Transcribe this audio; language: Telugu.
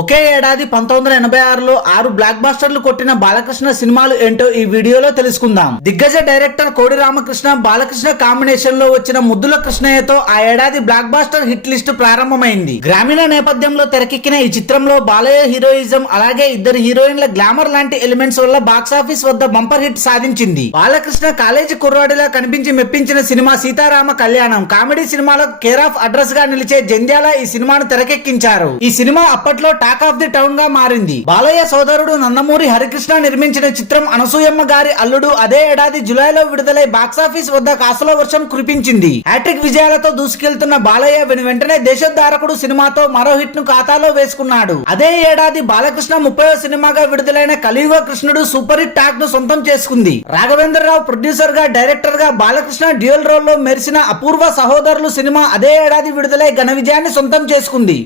ఒకే ఏడాది 1986లో 6 బ్లాక్ బాస్టర్లు కొట్టిన బాలకృష్ణ సినిమాలు ఏంటో ఈ వీడియోలో తెలుసుకుందాం. దిగ్గజ డైరెక్టర్ కోడి రామకృష్ణ బాలకృష్ణ కాంబినేషన్ లో వచ్చిన ముద్దుల కృష్ణయ్యతో ఆ ఏడాది బ్లాక్ బాస్టర్ హిట్ లిస్ట్ ప్రారంభమైంది. గ్రామీణ నేపథ్యంలో తెరకెక్కిన ఈ చిత్రంలో బాలయ్య హీరోయిజం అలాగే ఇద్దరు హీరోయిన్ల గ్లామర్ లాంటి ఎలిమెంట్స్ వల్ల బాక్సాఫీస్ వద్ద బంపర్ హిట్ సాధించింది. బాలకృష్ణ కాలేజీ కుర్రాడిలా కనిపించి మెప్పించిన సినిమా సీతారామ కళ్యాణం. కామెడీ సినిమాలో కేర్ ఆఫ్ అడ్రస్ గా నిలిచే జంధ్యాల ఈ సినిమాను తెరకెక్కించారు. ఈ సినిమా అప్పట్లో టాక్ ఆఫ్ ది టౌన్ గా మారింది. బాలయ్య సోదరుడు నందమూరి హరికృష్ణ నిర్మించిన చిత్రం అనసూయమ్మ గారి అల్లుడు అదే ఏడాది జులైలో విడుదలై బాక్సాఫీస్ వద్ద కాసుల వర్షం కురిపించింది. హ్యాట్రిక్ విజయాలతో దూసుకెళ్తున్న బాలయ్య వెంటనే దేశోద్ధారకుడు సినిమాతో మరో హిట్ ను ఖాతాలో వేసుకున్నాడు. అదే ఏడాది బాలకృష్ణ 30వ సినిమాగా విడుదలైన కలియుగ కృష్ణుడు సూపర్ హిట్ టాక్ ను సొంతం చేసుకుంది. రాఘవేంద్రరావు ప్రొడ్యూసర్ గా డైరెక్టర్ గా బాలకృష్ణ డ్యూయల్ రోల్ లో మెరిసిన అపూర్వ సహోదరులు సినిమా అదే ఏడాది విడుదలై ఘన విజయాన్ని సొంతం చేసుకుంది.